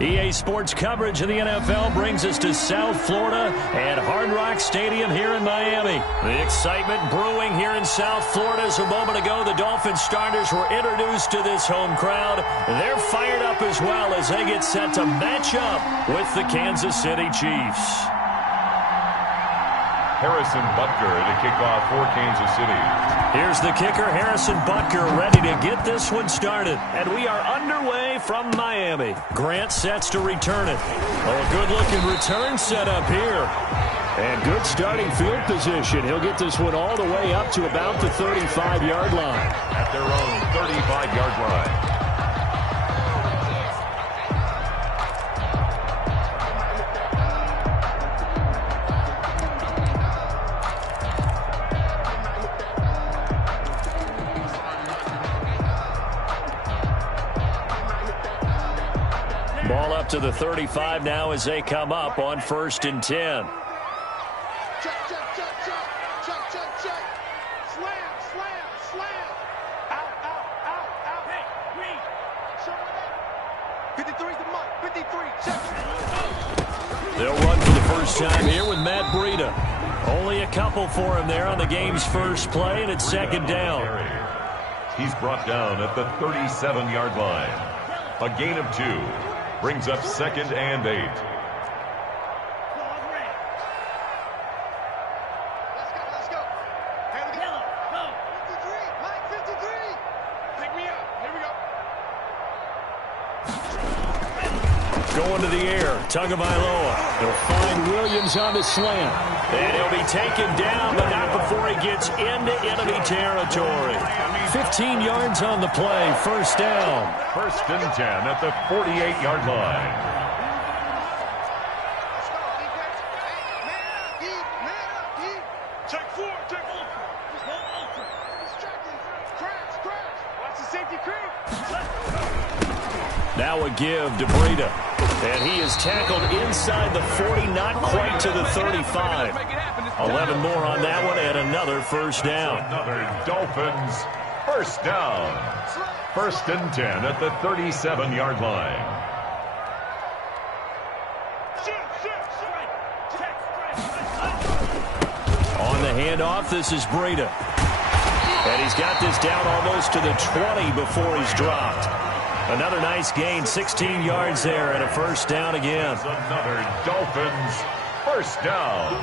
EA Sports coverage of the NFL brings us to South Florida at Hard Rock Stadium here in Miami. The excitement brewing here in South Florida as a moment ago the Dolphins starters were introduced to this home crowd. They're fired up as well as they get set to match up with the Kansas City Chiefs. Harrison Butker to kick off for Kansas City. Here's the kicker, Harrison Butker, ready to get this one started. And we are underway from Miami. Grant sets to return it. Oh, a good-looking return set up here. And good starting field position. He'll get this one all the way up to about the 35-yard line. At their own 35-yard line. Ball up to the 35 now as they come up on 1st and 10. Check. Slam. Out. Hey, Green. Show it up. 53's the mark. 53. Check. They'll run for the first time here with Matt Breida. Only a couple for him there on the game's first play, and it's second down. He's brought down at the 37-yard line. A gain of 2. Brings up 2nd and 8. Let's go. Here we go. 53. Mike, 53. Pick me up. Here we go. Going to the air. Tagovailoa. They'll find Williams on the slant. And he'll be taken down, but not before he gets into enemy territory. 15 yards on the play. First down. 1st and 10 at the 48-yard line. Let's go, defense. Man up, deep. Check 4. Just hold ultra. Distracting. Crash. Watch the safety creep. Now a give to Breida. And he is tackled inside the 40, not quite to the 35. 11 more on that one, and another first down. Another Dolphins first down. 1st and 10 at the 37-yard line. On the handoff, this is Breida. And he's got this down almost to the 20 before he's dropped. Another nice gain, 16 yards there, and a first down again. Another Dolphins first down.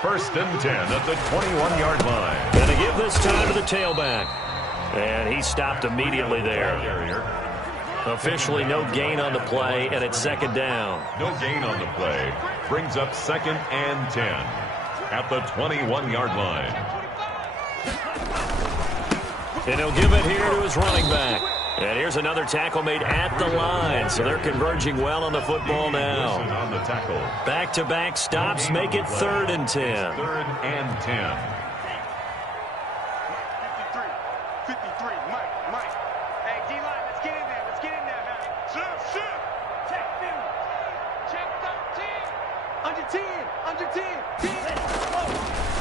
1st and 10 at the 21-yard line. And to give this time to the tailback. And he stopped immediately there. Officially no gain on the play, and it's second down. No gain on the play. Brings up 2nd and 10 at the 21-yard line. And he'll give it here to his running back. And here's another tackle made at the line. So they're converging well on the football now. On the tackle. Back-to-back stops make it 3rd and 10. 3rd and 10. 53. Mike. Hey, D-line, let's get in there, man. Shift. Check 13. Under 10.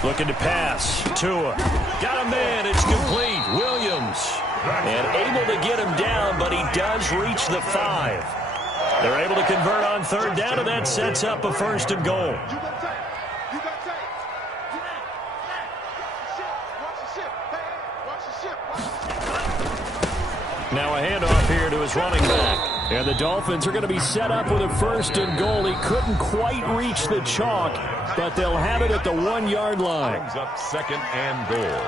Looking to pass. Tua. Got a man. It's complete. Williams. And able to get him down, but he does reach the 5. They're able to convert on 3rd down, and that sets up a 1st and goal. You got tape. Watch the ship. Now a handoff here to his running back. And the Dolphins are going to be set up with a 1st and goal. He couldn't quite reach the chalk, but they'll have it at the 1-yard line. Brings up 2nd and goal.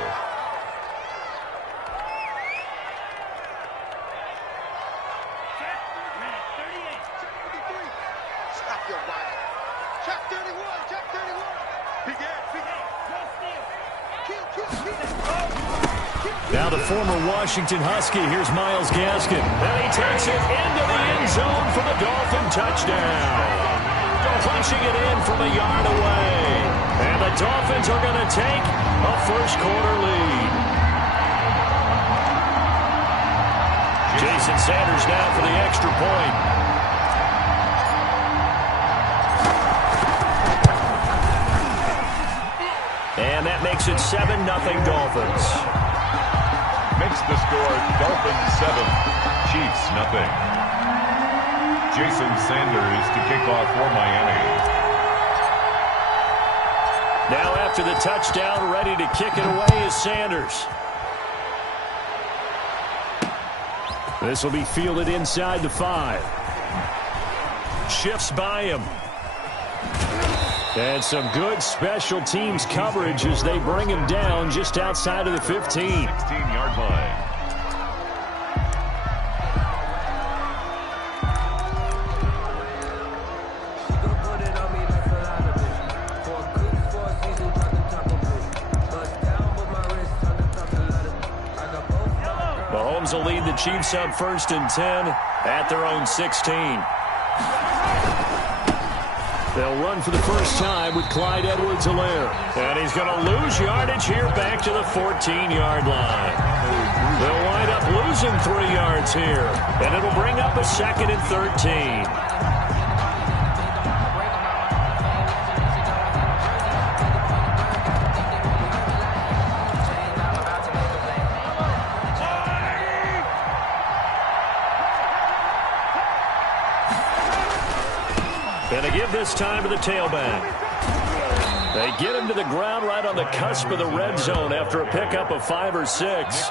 Now the former Washington Husky. Here's Myles Gaskin. And he takes it into the end zone for the Dolphin touchdown. Punching it in from a yard away. And the Dolphins are going to take a first-quarter lead. Jason Sanders now for the extra point. And that makes it 7-0 Dolphins. Makes the score Dolphins 7, Chiefs nothing. Jason Sanders to kick off for Miami. Now after the touchdown, ready to kick it away is Sanders. This will be fielded inside the 5. Shifts by him. And some good special teams coverage as they bring him down just outside of the 15. 16-yard line. Mahomes will lead the Chiefs up 1st and 10 at their own 16. They'll run for the first time with Clyde Edwards-Helaire. And he's going to lose yardage here back to the 14-yard line. They'll wind up losing 3 yards here. And it'll bring up a 2nd and 13. And they give this time to the tailback. They get him to the ground right on the cusp of the red zone after a pickup of 5 or 6.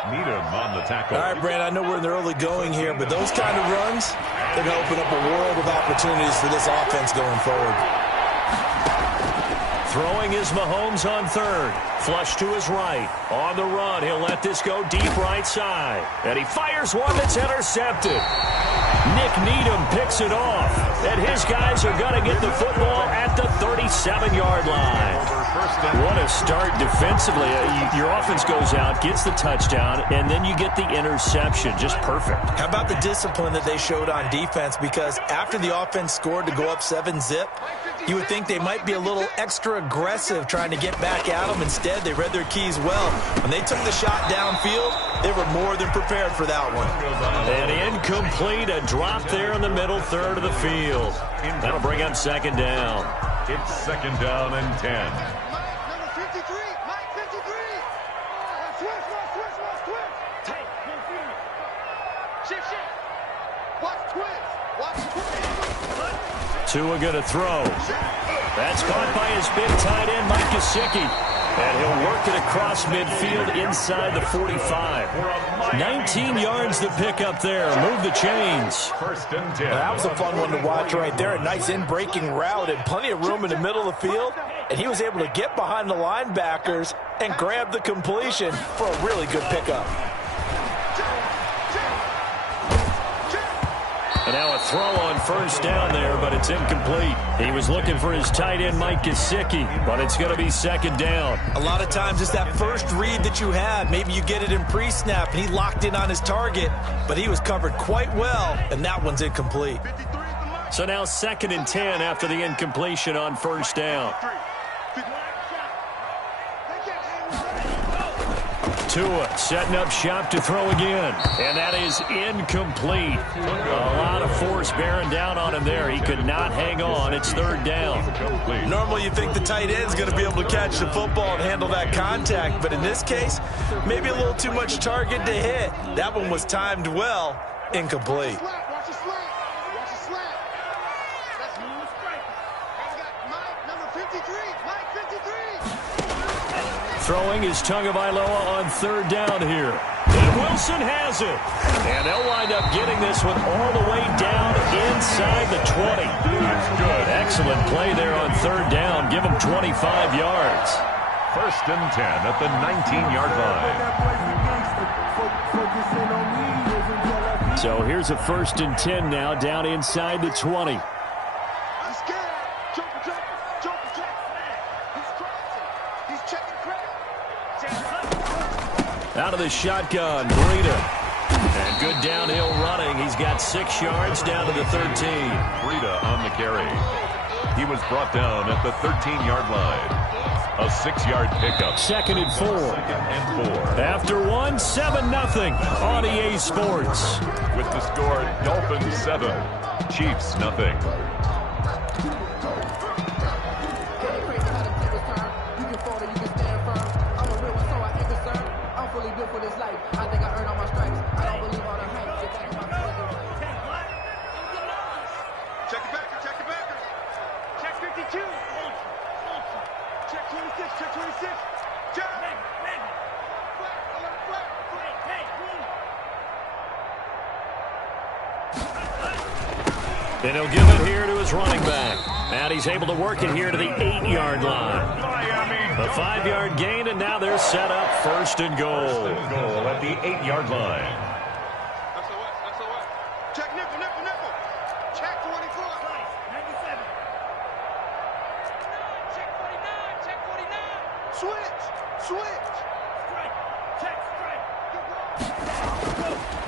Needham on the tackle. All right, Brand, I know we're in the early going here, but those kind of runs, they're going to open up a world of opportunities for this offense going forward. Throwing is Mahomes on 3rd. Flush to his right. On the run, he'll let this go deep right side. And he fires one that's intercepted. Nick Needham picks it off. And his guys are going to get the football at the 37-yard line. What a start defensively. Your offense goes out, gets the touchdown, and then you get the interception. Just perfect. How about the discipline that they showed on defense? Because after the offense scored to go up 7-zip, you would think they might be a little extra aggressive trying to get back at them. Instead, they read their keys well. When they took the shot downfield, they were more than prepared for that one. An incomplete, a drop there in the middle third of the field. That'll bring up 2nd down. It's 2nd down and 10. Number 53, Mike 53. Switch. Shift. Watch twist. Tua going to throw. That's caught by his big tight end, Mike Gesicki. And he'll work it across midfield inside the 45. 19 yards to pick up there. Move the chains. 1st and 10. That was a fun one to watch right there. A nice in-breaking route and plenty of room in the middle of the field. And he was able to get behind the linebackers and grab the completion for a really good pickup. And now a throw on 1st down there, but it's incomplete. He was looking for his tight end, Mike Gesicki, but it's going to be 2nd down. A lot of times it's that first read that you have. Maybe you get it in pre-snap, and he locked in on his target, but he was covered quite well, and that one's incomplete. So now 2nd and 10 after the incompletion on 1st down. Tua setting up shop to throw again. And that is incomplete. A lot of force bearing down on him there. He could not hang on. It's 3rd down. Normally you think the tight end's going to be able to catch the football and handle that contact. But in this case, maybe a little too much target to hit. That one was timed well. Incomplete. Watch the slant. That's Mike, number 53. Mike 53. Throwing is Tagovailoa on 3rd down here. And Wilson has it. And they'll wind up getting this one all the way down inside the 20. That's good. Excellent play there on 3rd down. Give them 25 yards. 1st and 10 at the 19-yard line. So here's a 1st and 10 now down inside the 20. Out of the shotgun, Breida. And good downhill running. He's got 6 yards down to the 13. Breida on the carry. He was brought down at the 13-yard line. A 6-yard pickup. 2nd and 4. 2nd and 4. After 7-0 on EA Sports. With the score, Dolphins 7, Chiefs nothing. And he'll give it here to his running back. And he's able to work it here to the 8-yard line. A 5-yard gain, and now they're set up first and goal. First and goal at the 8-yard line. Check nickel, nickel, nickel. Check 44. 97. Check 49, check 49. Switch, switch. Strike, check, strike.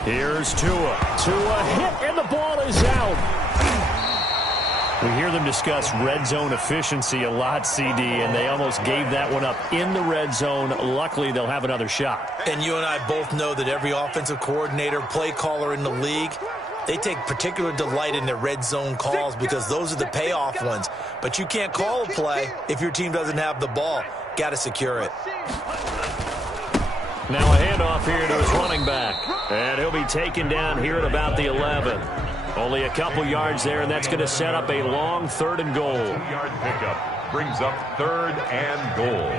Here's Tua. Tua hit, and the ball is out. We hear them discuss red zone efficiency a lot, CD, and they almost gave that one up in the red zone. Luckily, they'll have another shot. And you and I both know that every offensive coordinator, play caller in the league, they take particular delight in their red zone calls because those are the payoff ones. But you can't call a play if your team doesn't have the ball. Got to secure it. Now a handoff here to his running back. And he'll be taken down here at about the 11. Only a couple yards there, and that's going to set up a long 3rd and goal. 2-yard pickup brings up 3rd and goal.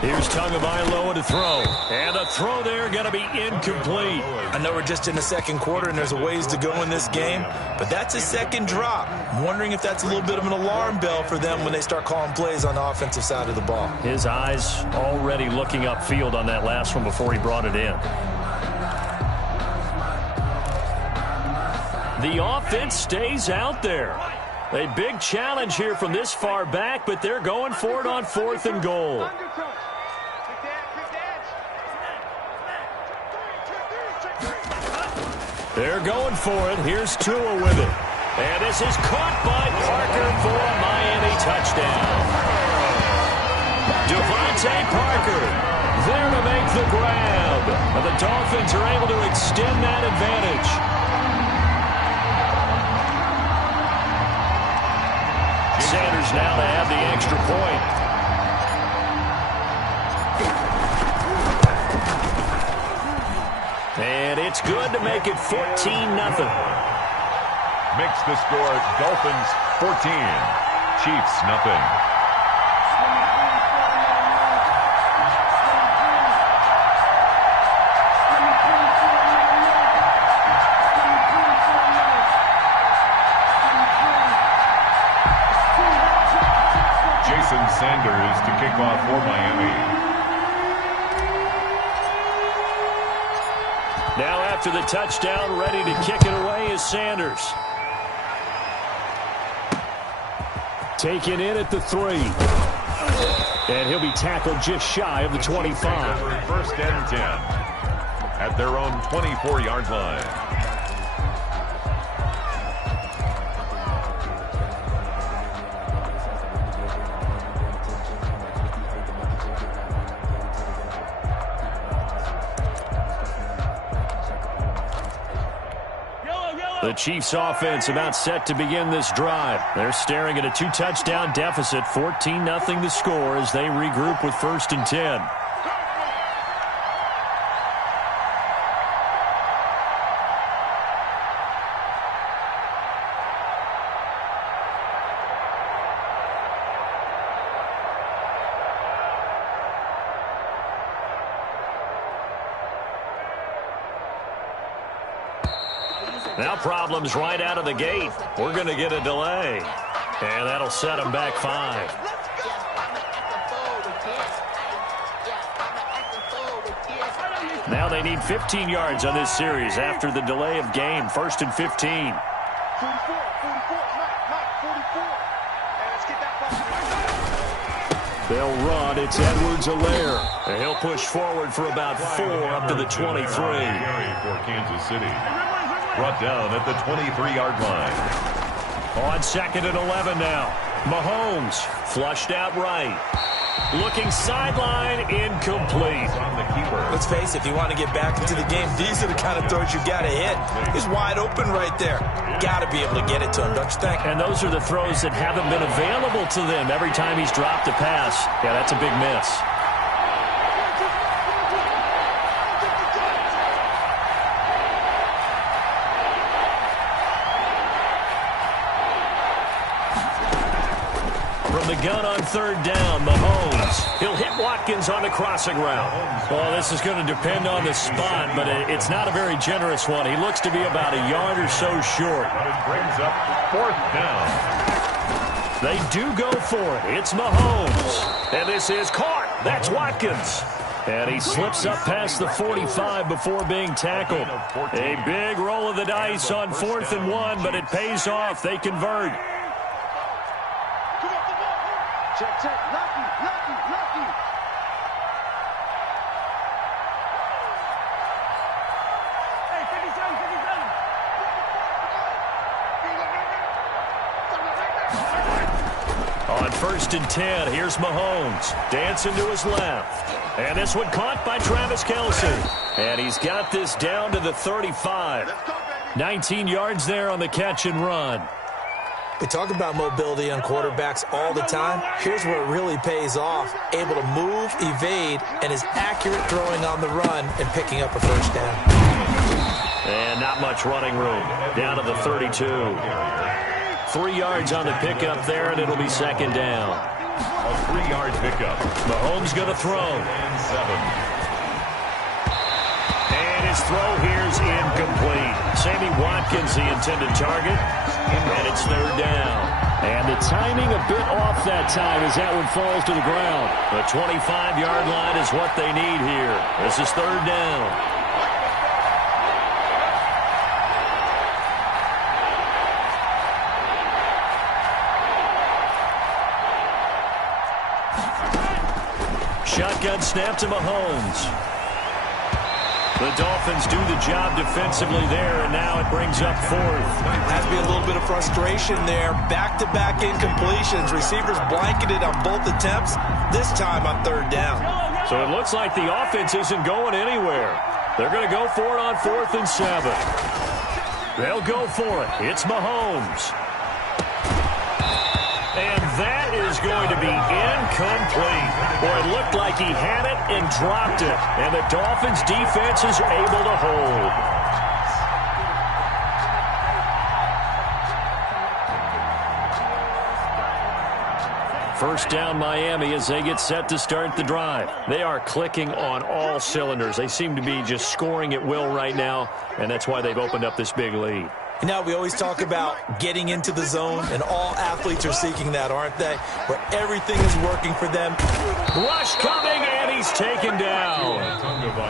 Here's Tagovailoa to throw. And a throw there going to be incomplete. I know we're just in the second quarter and there's a ways to go in this game, but that's his second drop. I'm wondering if that's a little bit of an alarm bell for them when they start calling plays on the offensive side of the ball. His eyes already looking upfield on that last one before he brought it in. The offense stays out there. A big challenge here from this far back, but they're going for it on 4th and goal. They're going for it. Here's Tua with it. And this is caught by Parker for a Miami touchdown. Devontae Parker there to make the grab. And the Dolphins are able to extend that advantage. Sanders now to add the extra point. And it's good to make it 14-0. Makes the score Dolphins 14, Chiefs nothing. Sanders to kick off for Miami. Now after the touchdown, ready to kick it away is Sanders. Taken in at the 3. And he'll be tackled just shy of the 25. First and 10 at their own 24-yard line. The Chiefs offense about set to begin this drive. They're staring at a 2-touchdown deficit, 14-0 the score as they regroup with 1st and 10. Now problems right out of the gate. We're going to get a delay. And that'll set them back 5. Now they need 15 yards on this series after the delay of game. 1st and 15. 44. They'll run. It's Edwards-Helaire. And he'll push forward for about 4 up to the 23. For Kansas City. Brought down at the 23-yard line. On 2nd and 11 now. Mahomes flushed out right. Looking sideline, incomplete. On the keeper. Let's face it, if you want to get back into the game, these are the kind of throws you got to hit. He's wide open right there. Got to be able to get it to him, don't you think? And those are the throws that haven't been available to them every time he's dropped a pass. Yeah, that's a big miss. From the gun on third down. Mahomes. He'll hit Watkins on the crossing route. Well, this is going to depend on the spot, but it's not a very generous one. He looks to be about a yard or so short. But it brings up fourth down. They do go for it. It's Mahomes. And this is caught. That's Watkins. And he slips up past the 45 before being tackled. A big roll of the dice on 4th and 1, but it pays off. They convert. Check, check. Lucky, lucky, lucky. Hey, 57, 57. On 1st and 10, here's Mahomes. Dancing to his left. And this one caught by Travis Kelce. And he's got this down to the 35. 19 yards there on the catch and run. We talk about mobility on quarterbacks all the time. Here's where it really pays off. Able to move, evade, and is accurate throwing on the run and picking up a first down. And not much running room. Down to the 32. 3 yards on the pickup there, and it'll be second down. A 3-yard pickup. Mahomes going to throw. And 7. And his throw here's incomplete. Sammy Watkins, the intended target. And it's third down. And the timing a bit off that time as that one falls to the ground. The 25-yard line is what they need here. This is third down. Shotgun snap to Mahomes. The Dolphins do the job defensively there, and now it brings up 4th. Has to be a little bit of frustration there. Back-to-back incompletions. Receivers blanketed on both attempts, this time on third down. So it looks like the offense isn't going anywhere. They're going to go for it on 4th and 7. They'll go for it. It's Mahomes. And that is going to be incomplete. Boy, it looked like he had it and dropped it. And the Dolphins' defense is able to hold. First down Miami as they get set to start the drive. They are clicking on all cylinders. They seem to be just scoring at will right now, and that's why they've opened up this big lead. You know, we always talk about getting into the zone, and all athletes are seeking that, aren't they? Where everything is working for them. Rush coming, and he's taken down.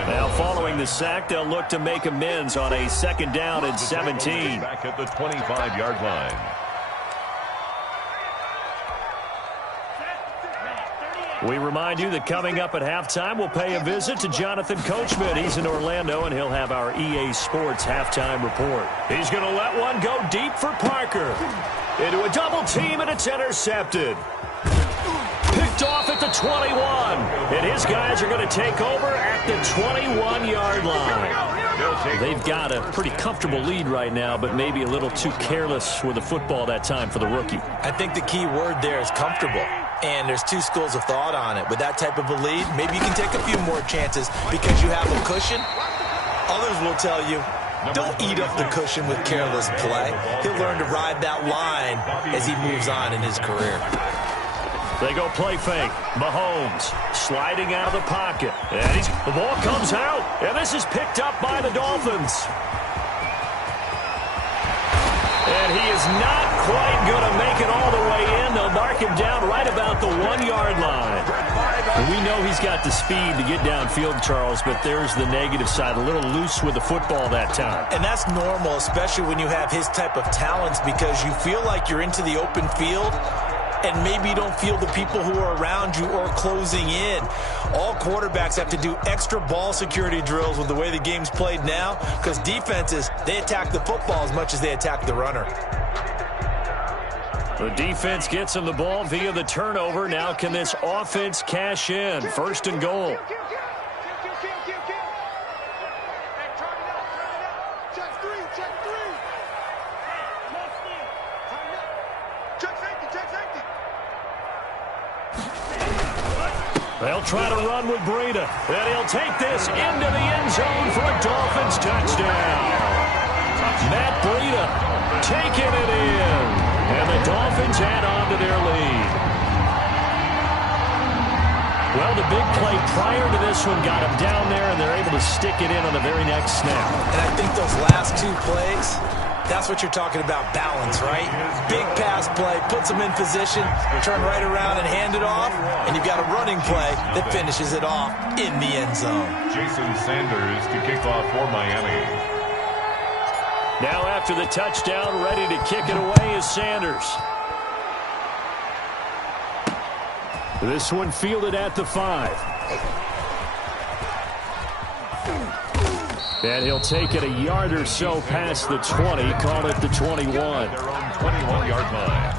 Now, following the sack, they'll look to make amends on a second down and 17. Back at the 25-yard line. We remind you that coming up at halftime, we'll pay a visit to Jonathan Coachman. He's in Orlando, and he'll have our EA Sports halftime report. He's going to let one go deep for Parker. Into a double team, and it's intercepted. Picked off at the 21. And his guys are going to take over at the 21-yard line. They've got a pretty comfortable lead right now, but maybe a little too careless with the football that time for the rookie. I think the key word there is comfortable. And there's two schools of thought on it. With that type of a lead, maybe you can take a few more chances because you have a cushion. Others will tell you, don't eat up the cushion with careless play. He'll learn to ride that line as he moves on in his career. They go play fake. Mahomes sliding out of the pocket. And the ball comes out. And this is picked up by the Dolphins. And he is not quite going to make it all the way in. They'll mark him down right about the 1-yard line. And we know he's got the speed to get downfield, Charles, but there's the negative side. A little loose with the football that time. And that's normal, especially when you have his type of talents, because you feel like you're into the open field and maybe you don't feel the people who are around you or closing in. All quarterbacks have to do extra ball security drills with the way the game's played now, because defenses, they attack the football as much as they attack the runner. The defense gets him the ball via the turnover. Now can this offense cash in? 1st and goal. They'll try to run with Breida. And he'll take this into the end zone for a Dolphins touchdown. Matt Breida taking it in. And the Dolphins add on to their lead. Well, the big play prior to this one got him down there, and they're able to stick it in on the very next snap. And I think those last two plays, that's what you're talking about, balance, right? Big pass play, puts them in position, turn right around and hand it off, and you've got a running play that finishes it off in the end zone. Jason Sanders to kick off for Miami. Now after the touchdown, ready to kick it away is Sanders. This one fielded at the 5. And he'll take it a yard or so past the 20, call it the 21. Their own 21-yard line.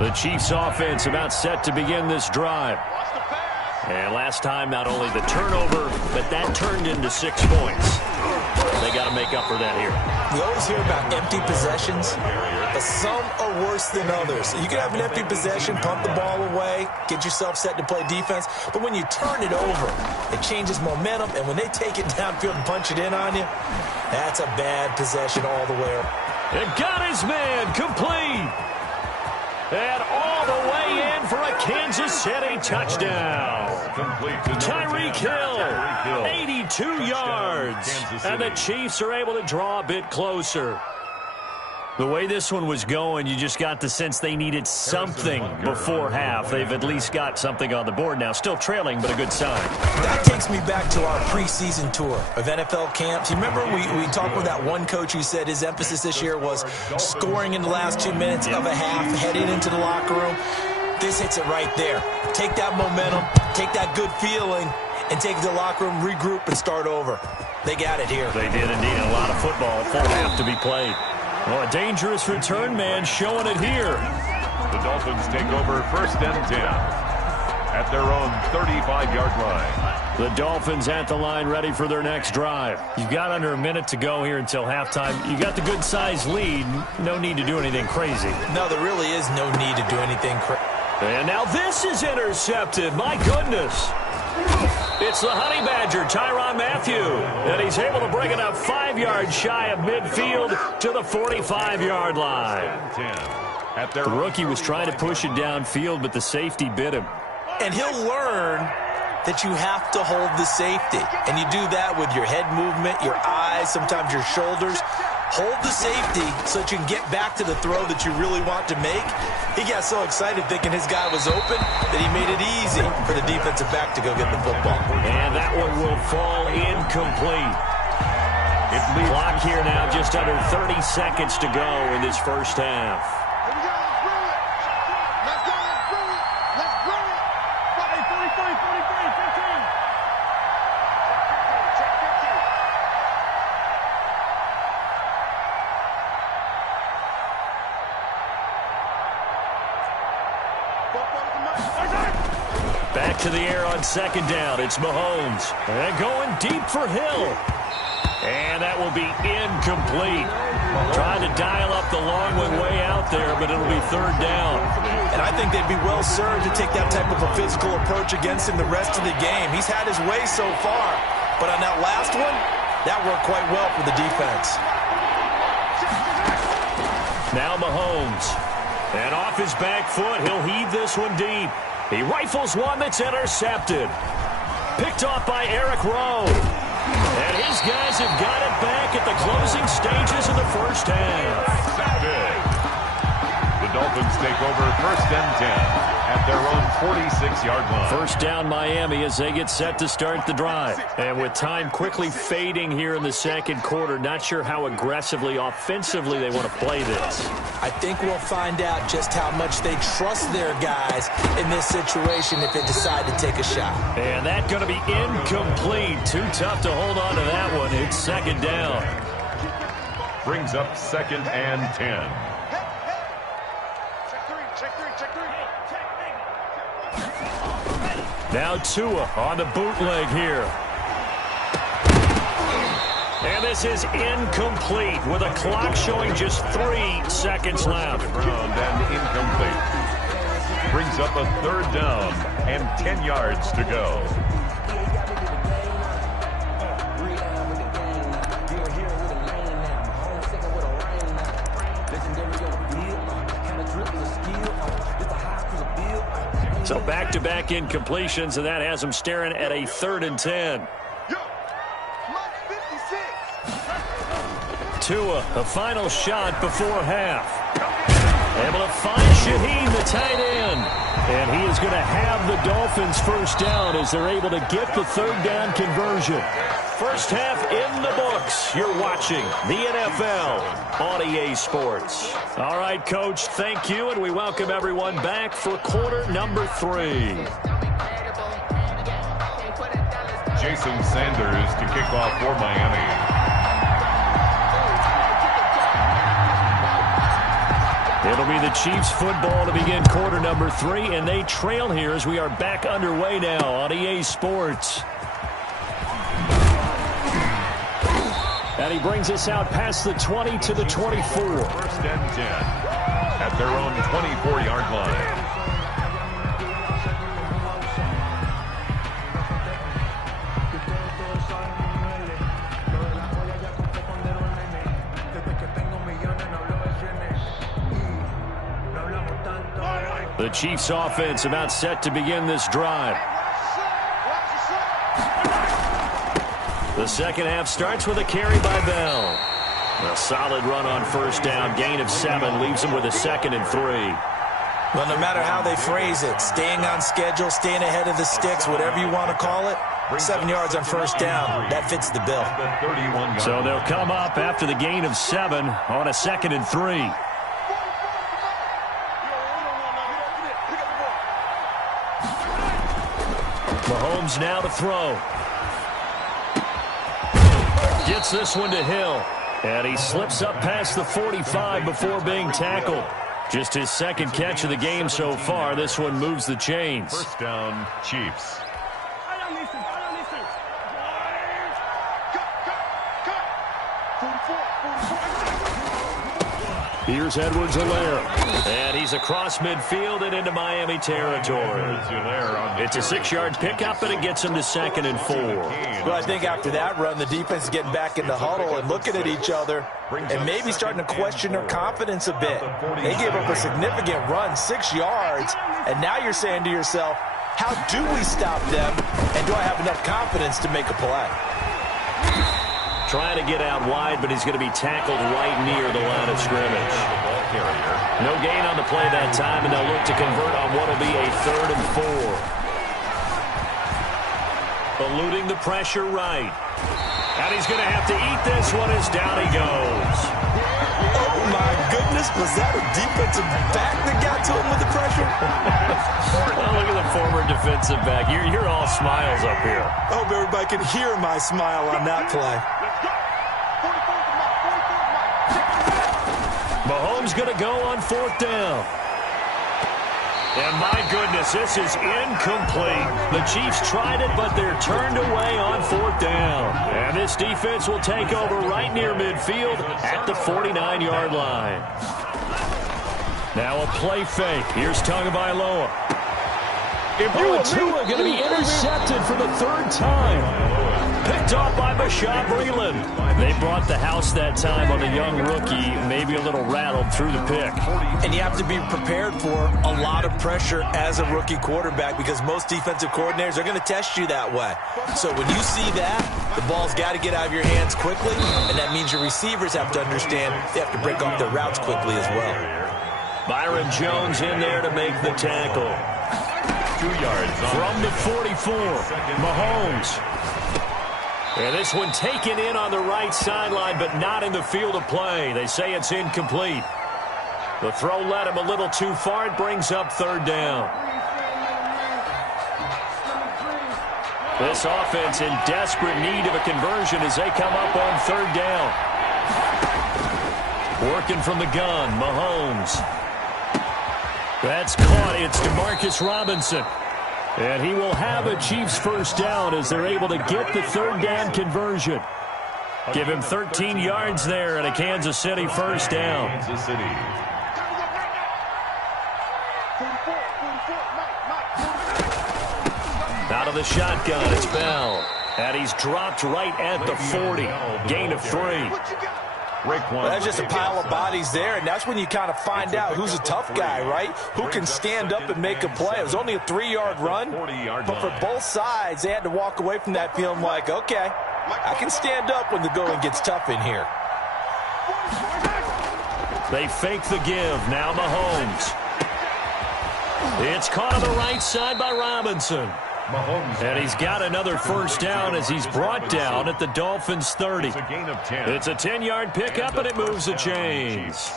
The Chiefs offense about set to begin this drive. And last time, not only the turnover, but that turned into 6 points. They got to make up for that here. We always hear about empty possessions, but some are worse than others. You can have an empty possession, punt the ball away, get yourself set to play defense, but when you turn it over, it changes momentum, and when they take it downfield and punch it in on you, that's a bad possession all the way. It got his man complete. And all the way in for a Kansas City touchdown. Tyreek Hill, 82 yards. And the Chiefs are able to draw a bit closer. The way this one was going, you just got the sense they needed something before half. They've at least got something on the board now. Still trailing, but a good sign. That takes me back to our preseason tour of NFL camps. You remember we talked with that one coach who said his emphasis this year was scoring in the last 2 minutes of a half, heading into the locker room. This hits it right there. Take that momentum, take that good feeling, and take it to the locker room, regroup, and start over. They got it here. They did indeed. A lot of football, full half to be played. Oh, a dangerous return man showing it here. The Dolphins take over 1st and 10 at their own 35-yard line. The Dolphins at the line ready for their next drive. You've got under a minute to go here until halftime. You got the good-sized lead. No need to do anything crazy. No, there really is no need to do anything crazy. And now this is intercepted. My goodness. It's the Honey Badger, Tyrann Mathieu. And he's able to bring it up 5 yards shy of midfield to the 45-yard line. The rookie was trying to push it downfield, but the safety bit him. And he'll learn that you have to hold the safety. And you do that with your head movement, your eyes, sometimes your shoulders. Hold the safety so that you can get back to the throw that you really want to make. He got so excited thinking his guy was open that he made it easy for the defensive back to go get the football. And that one will fall incomplete. Clock here now, just under 30 seconds to go in this first half. Here we go, let's go, let's go, let's go, let's go. 40, 15. Check 15. Back to the air on 2nd down. It's Mahomes. And going deep for Hill. And that will be incomplete. Trying to dial up the long one way out there, but it'll be 3rd down. And I think they'd be well served to take that type of a physical approach against him the rest of the game. He's had his way so far, but on that last one, that worked quite well for the defense. Now Mahomes. And off his back foot, he'll heave this one deep. He rifles one that's intercepted. Picked off by Eric Rowe. And his guys have got it back at the closing stages of the first half. The Dolphins take over 1st and 10 at their own 46-yard line. First down Miami as they get set to start the drive. And with time quickly fading here in the 2nd quarter, not sure how aggressively, offensively they want to play this. I think we'll find out just how much they trust their guys in this situation if they decide to take a shot. And that's going to be incomplete. Too tough to hold on to that one. It's 2nd down. Brings up 2nd and 10. Now Tua on the bootleg here. And this is incomplete with a clock showing just 3 seconds left. Round and incomplete. Brings up a 3rd down and 10 yards to go. So back-to-back incompletions, and that has them staring at a 3rd and 10. Tua, a final shot before half. Able to find Shaheen, the tight end. And he is going to have the Dolphins first down as they're able to get the 3rd down conversion. First half in the books. You're watching the NFL on EA Sports. All right, Coach, thank you, and we welcome everyone back for quarter number 3. Jason Sanders to kick off for Miami. It'll be the Chiefs football to begin quarter number 3, and they trail here as we are back underway now on EA Sports. And he brings us out past the 20 to the 24. First and 10 at their own 24-yard line. The Chiefs offense about set to begin this drive. The second half starts with a carry by Bell. A solid run on first down. Gain of 7 leaves them with a 2nd and 3. Well, no matter how they phrase it, staying on schedule, staying ahead of the sticks, whatever you want to call it, 7 yards on first down, that fits the bill. So they'll come up after the gain of 7 on a 2nd and 3. Mahomes now to throw. Gets this one to Hill. And he slips up past the 45 before being tackled. Just his 2nd catch of the game so far. This one moves the chains. First down, Chiefs. Here's Edwards-Helaire. And he's across midfield and into Miami territory. It's a 6-yard pickup, and it gets him to 2nd and 4. Well, I think after that run, the defense is getting back in the huddle and looking at each other and maybe starting to question their confidence a bit. They gave up a significant run, 6 yards, and now you're saying to yourself, how do we stop them, and do I have enough confidence to make a play? Trying to get out wide, but he's going to be tackled right near the line of scrimmage. No gain on the play that time, and they'll look to convert on what will be a 3rd and 4. Eluding the pressure right. And he's going to have to eat this one as down he goes. Oh, my goodness. Was that a defensive back that got to him with the pressure? Well, look at the former defensive back. You're all smiles up here. I hope everybody can hear my smile on that play. Mahomes going to go on 4th down. And my goodness, this is incomplete. The Chiefs tried it, but they're turned away on 4th down. And this defense will take over right near midfield at the 49-yard line. Now a play fake. Here's Tagovailoa. Tua going to be intercepted for the 3rd time. Picked off by Bashaud Breeland. They brought the house that time on the young rookie, maybe a little rattled through the pick. And you have to be prepared for a lot of pressure as a rookie quarterback because most defensive coordinators are going to test you that way. So when you see that, the ball's got to get out of your hands quickly, and that means your receivers have to understand they have to break off their routes quickly as well. Byron Jones in there to make the tackle. 2 yards from the 44. Mahomes. And this one taken in on the right sideline, but not in the field of play. They say it's incomplete. The throw led him a little too far. It brings up 3rd down. This offense in desperate need of a conversion as they come up on 3rd down. Working from the gun, Mahomes. That's caught. It's DeMarcus Robinson. And he will have a Chiefs first down as they're able to get the 3rd down conversion. Give him 13 yards there and a Kansas City first down. Kansas City. Out of the shotgun, it's Bell. And he's dropped right at the 40. Gain of 3. Well, that's just a pile of bodies there, and that's when you kind of find out who's a tough guy, right? Who can stand up and make a play. It was only a 3-yard run, but for both sides, they had to walk away from that feeling like, okay, I can stand up when the going gets tough in here. They fake the give. Now Mahomes. It's caught on the right side by Robinson. And he's got another first down as he's brought down at the Dolphins' 30. It's a 10-yard pickup, and it moves the chains.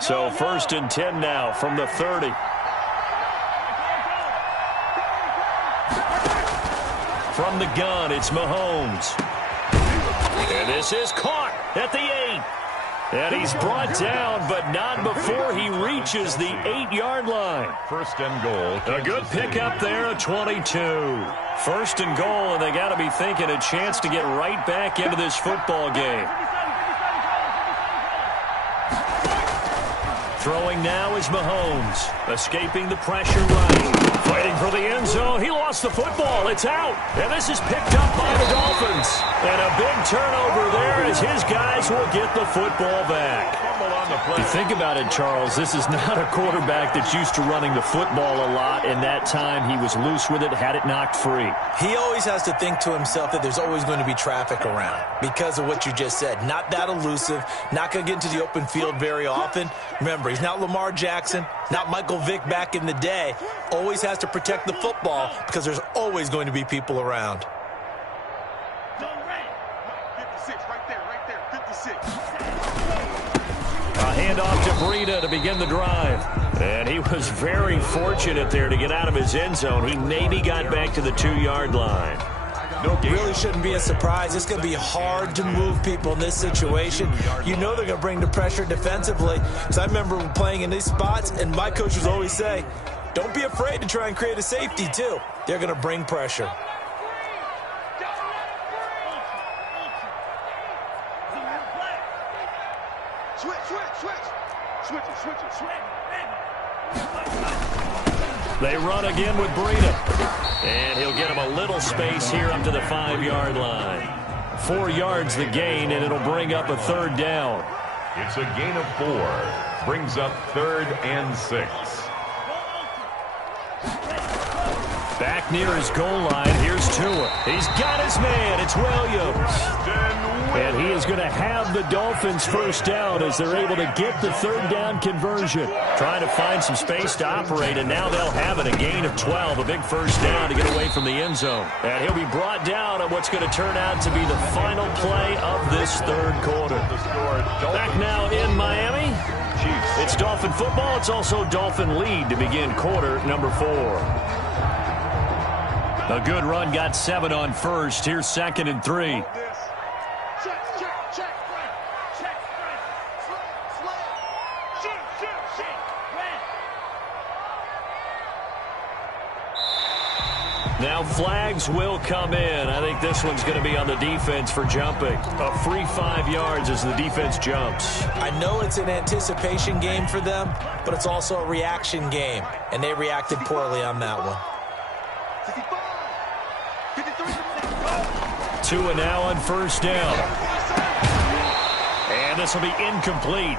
So 1st and 10 now from the 30. From the gun, it's Mahomes. And this is caught at the 8. And he's brought down, but not before he reaches the 8-yard line. 1st and goal. A good pickup there, a 22. 1st and goal, and they got to be thinking a chance to get right back into this football game. Throwing now is Mahomes, escaping the pressure right. Fighting for the end zone. He lost the football. It's out. And this is picked up by the Dolphins. And a big turnover there as his guys will get the football back. You think about it, Charles, this is not a quarterback that's used to running the football a lot, and that time he was loose with it, had it knocked free. He always has to think to himself that there's always going to be traffic around because of what you just said. Not that elusive, not going to get into the open field very often. Remember, he's not Lamar Jackson, not Michael Vick back in the day. Always has to protect the football because there's always going to be people around. 56, right there, 56. A handoff to Breida to begin the drive. And he was very fortunate there to get out of his end zone. He maybe got back to the 2-yard line. Really shouldn't be a surprise. It's going to be hard to move people in this situation. You know they're going to bring the pressure defensively. Because I remember playing in these spots, and my coaches always say, don't be afraid to try and create a safety, too. They're going to bring pressure. They run again with Breida. And he'll get him a little space here up to the 5-yard line. 4 yards the gain, and it'll bring up a 3rd down. It's a gain of 4. Brings up 3rd and 6. Back near his goal line, here's Tua. He's got his man, it's Williams. And he is going to have the Dolphins' first down as they're able to get the 3rd down conversion. Trying to find some space to operate, and now they'll have it. A gain of 12, a big first down to get away from the end zone. And he'll be brought down on what's going to turn out to be the final play of this 3rd quarter. Back now in Miami. It's Dolphin football. It's also Dolphin lead to begin quarter number 4. A good run, got 7 on first. Here's 2nd and 3. Now flags will come in. I think this one's going to be on the defense for jumping. A free 5 yards as the defense jumps. I know it's an anticipation game for them, but it's also a reaction game, and they reacted poorly on that one. Tua now on first down. And this will be incomplete.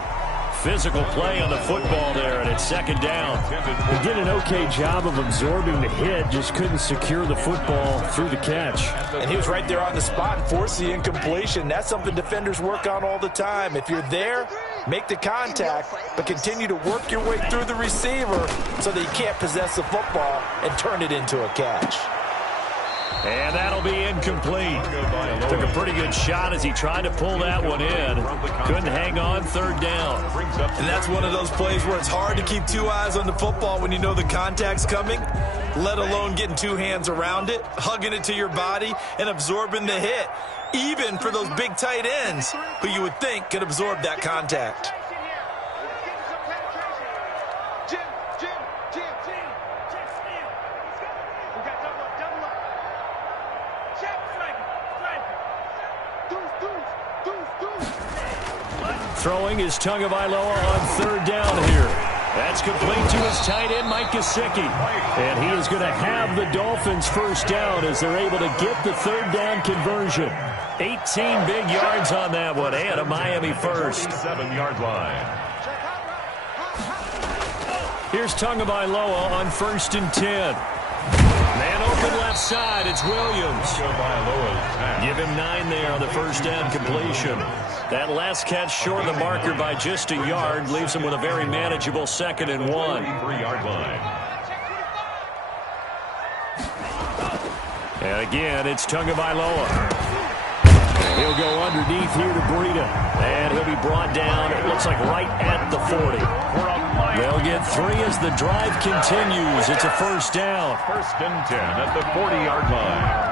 Physical play on the football there, and it's 2nd down. He did an okay job of absorbing the hit, just couldn't secure the football through the catch. And he was right there on the spot and forced the incompletion. That's something defenders work on all the time. If you're there, make the contact, but continue to work your way through the receiver so that you can't possess the football and turn it into a catch. And that'll be incomplete. Took a pretty good shot as he tried to pull that one in. Couldn't hang on, 3rd down. And that's one of those plays where it's hard to keep 2 eyes on the football when you know the contact's coming, let alone getting 2 hands around it, hugging it to your body, and absorbing the hit, even for those big tight ends who you would think could absorb that contact. Throwing is Tagovailoa on 3rd down here. That's complete to his tight end, Mike Gesicki. And he is going to have the Dolphins first down as they're able to get the third down conversion. 18 big yards on that one, and a Miami first. 7-yard line. Here's Tagovailoa on 1st and 10. Man open left side, it's Williams. Give him 9 there on the first down completion. That last catch short of the marker by just a yard leaves him with a very manageable 2nd and 1. 3-yard line. And again, it's Tagovailoa. He'll go underneath here to Breida. And he'll be brought down, it looks like right at the 40. They'll get 3 as the drive continues. It's a first down. 1st and 10 at the 40-yard line.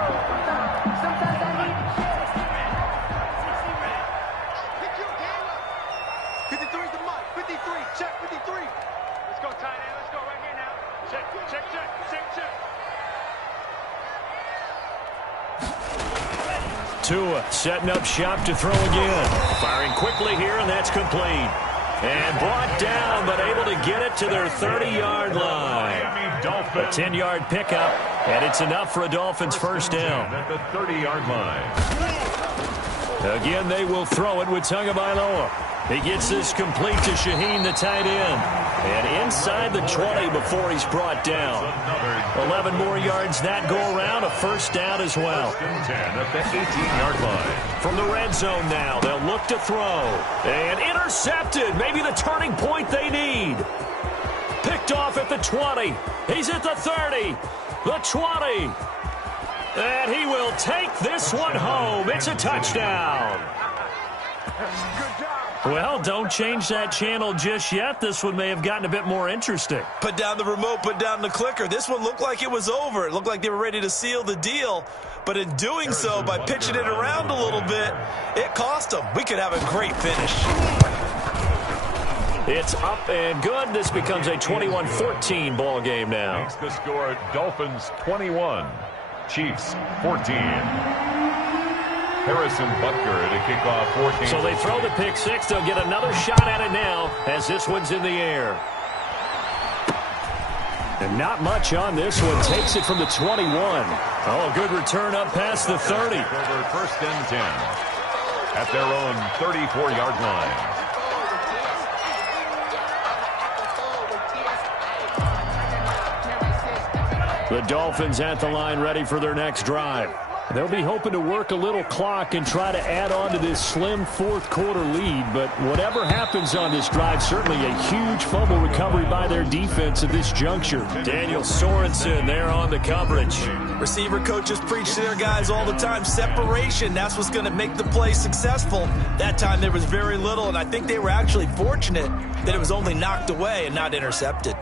Tua setting up shop to throw again. Firing quickly here, and that's complete. And brought down, but able to get it to their 30-yard line. A 10-yard pickup, and it's enough for a Dolphins first down. At the 30-yard line. Again, they will throw it with Tagovailoa. He gets this complete to Shaheen, the tight end. And inside the 20 before he's brought down. 11 more yards that go around, a first down as well. 1st and 10 at the 18-yard line. From the red zone now, they'll look to throw. And intercepted, maybe the turning point they need. Picked off at the 20. He's at the 30, the 20. And he will take this one home. It's a touchdown. Well, don't change that channel just yet. This one may have gotten a bit more interesting. Put down the remote, put down the clicker. This one looked like it was over. It looked like they were ready to seal the deal. But in doing so, by pitching it around a little bit, it cost them. We could have a great finish. It's up and good. This becomes a 21-14 ball game now. Makes the score Dolphins 21, Chiefs 14. Harrison Butker to kick off 14. So they throw the pick six. They'll get another shot at it now as this one's in the air. And not much on this one. Takes it from the 21. Oh, good return up past the 30. Over 1st and 10 at their own 34-yard line. The Dolphins at the line ready for their next drive. They'll be hoping to work a little clock and try to add on to this slim fourth-quarter lead. But whatever happens on this drive, certainly a huge fumble recovery by their defense at this juncture. Daniel Sorensen there on the coverage. Receiver coaches preach to their guys all the time. Separation, that's what's going to make the play successful. That time there was very little, and I think they were actually fortunate that it was only knocked away and not intercepted.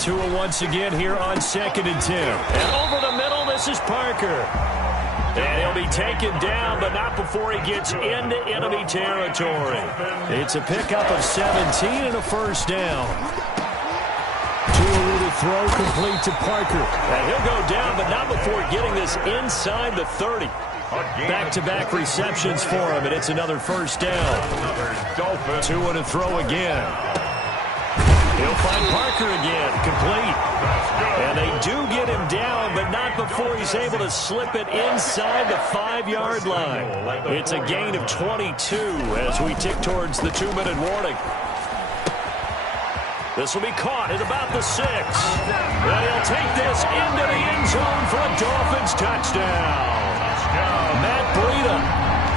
Tua once again here on 2nd and 10. And over the middle, this is Parker. And he'll be taken down, but not before he gets into enemy territory. It's a pickup of 17 and a first down. Tua with a throw complete to Parker. And he'll go down, but not before getting this inside the 30. Back-to-back receptions for him, and it's another first down. Tua to throw again. He'll find Parker again, complete. And they do get him down, but not before he's able to slip it inside the 5-yard line. It's a gain of 22 as we tick towards the 2-minute warning. This will be caught at about the 6. And he'll take this into the end zone for a Dolphins touchdown. Matt Breida,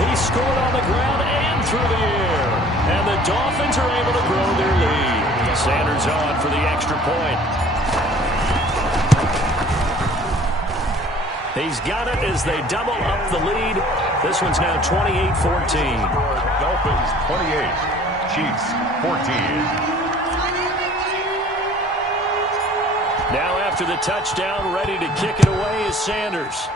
he scored on the ground and through the air. And the Dolphins are able to grow their lead. Sanders on for the extra point. He's got it as they double up the lead. This one's now 28-14. Dolphins 28, Chiefs 14. Now after the touchdown, ready to kick it away is Sanders.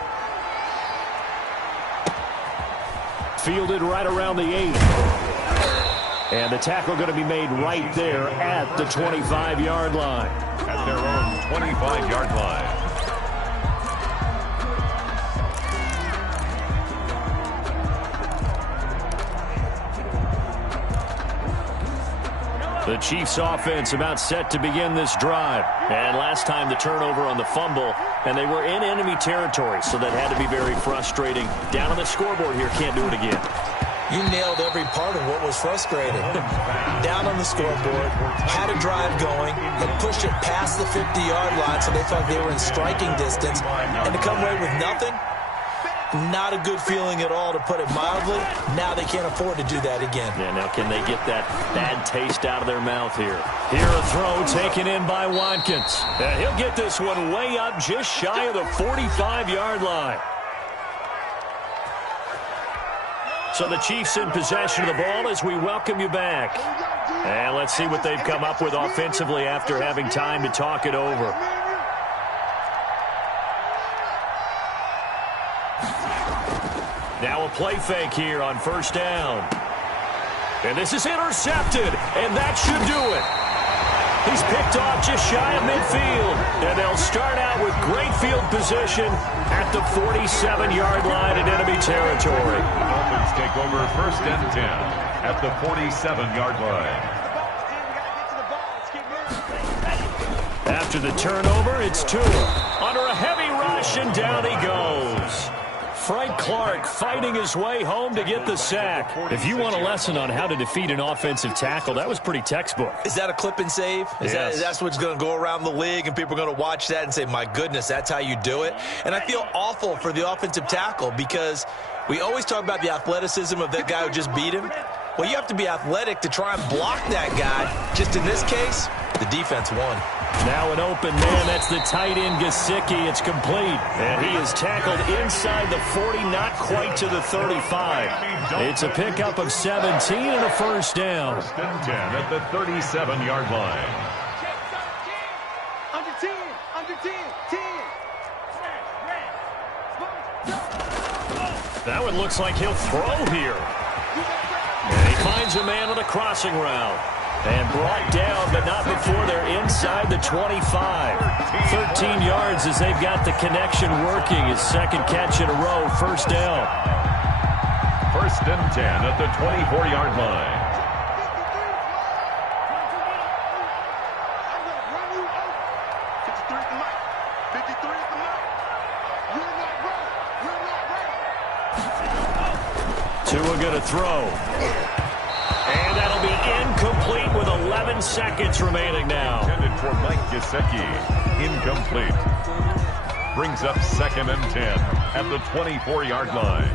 Fielded right around the 8. And the tackle going to be made right there at the 25-yard line. At their own 25-yard line. The Chiefs offense about set to begin this drive. And last time the turnover on the fumble, and they were in enemy territory, so that had to be very frustrating. Down on the scoreboard here, can't do it again. You nailed every part of what was frustrating. Down on the scoreboard, had a drive going, had pushed it past the 50-yard line, so they thought they were in striking distance, and to come away with nothing, not a good feeling at all, to put it mildly. Now they can't afford to do that again. Yeah, now can they get that bad taste out of their mouth here? Here a throw taken in by Watkins. And he'll get this one way up just shy of the 45-yard line. So the Chiefs in possession of the ball as we welcome you back. And let's see what they've come up with offensively after having time to talk it over. Now a play fake here on first down. And this is intercepted, and that should do it. He's picked off just shy of midfield, and they'll start out with great field position at the 47-yard line in enemy territory. The Dolphins take over first and 10 at the 47-yard line. After the turnover, it's Tua. Under a heavy rush, and down he goes. Frank Clark fighting his way home to get the sack. If you want a lesson on how to defeat an offensive tackle, that was pretty textbook. Is that a clip and save? Yes. That's what's going to go around the league, and people are going to watch that and say, my goodness, that's how you do it? And I feel awful for the offensive tackle, because we always talk about the athleticism of that guy who just beat him. Well, you have to be athletic to try and block that guy. Just in this case, the defense won. Now an open man. That's the tight end, Gesicki. It's complete. And he is tackled inside the 40, not quite to the 35. It's a pickup of 17 and a first down. First and 10 at the 37-yard line. Under 10, under 10, 10. That one looks like he'll throw here. And he finds a man on a crossing route. And brought down, but not before they're inside the 25. 13 yards as they've got the connection working. His second catch in a row, first down. First and 10 at the 24-yard line. I'm going to run you over. 53 at the mic. 53 at the mic. You're not ready. You're not ready. Tua going to throw. And that'll be incomplete with 11 seconds remaining now. Intended for Mike Gesicki. Incomplete. Brings up second and 10 at the 24-yard line.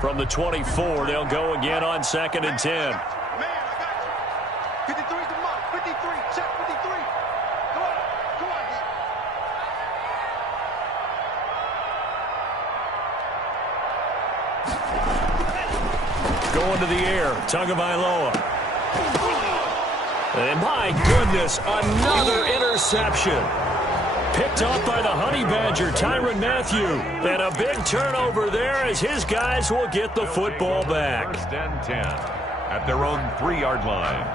From the 24, they'll go again on second and 10. 53 is the mark. 53. Check 53. Go on. Go on, D. Going to the air. Tagovailoa. And my goodness, another interception. Picked up by the Honey Badger, Tyrann Mathieu. And a big turnover there as his guys will get the football back. First and 10 at their own 3-yard line.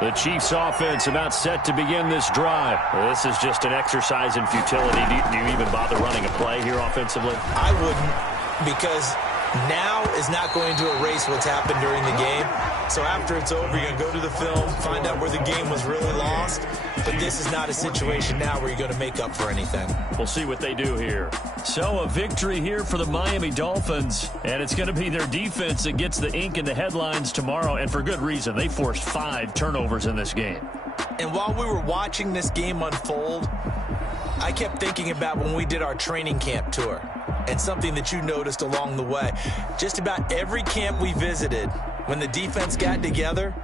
The Chiefs offense about set to begin this drive. This is just an exercise in futility. Do you even bother running a play here offensively? I wouldn't, because now is not going to erase what's happened during the game. So after it's over, you're going to go to the film, find out where the game was really lost. But this is not a situation now where you're going to make up for anything. We'll see what they do here. So a victory here for the Miami Dolphins. And it's going to be their defense that gets the ink in the headlines tomorrow. And for good reason. They forced 5 turnovers in this game. And while we were watching this game unfold, I kept thinking about when we did our training camp tour. And something that you noticed along the way. Just about every camp we visited, when the defense got together,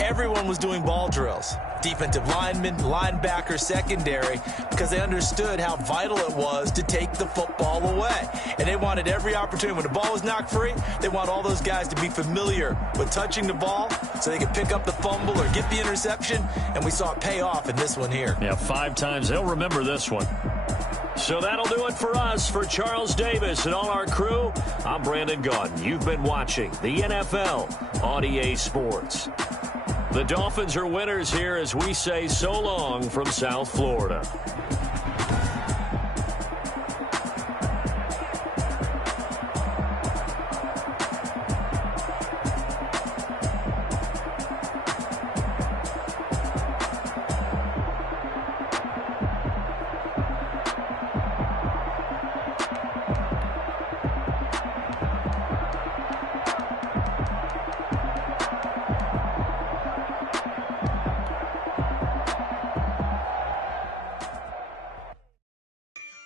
everyone was doing ball drills. Defensive linemen, linebacker, secondary, because they understood how vital it was to take the football away. And they wanted every opportunity. When the ball was knocked free, they want all those guys to be familiar with touching the ball so they could pick up the fumble or get the interception. And we saw it pay off in this one here. Yeah, 5 times. They'll remember this one. So that'll do it for us. For Charles Davis and all our crew, I'm Brandon Gaudin. You've been watching the NFL on EA Sports. The Dolphins are winners here as we say so long from South Florida.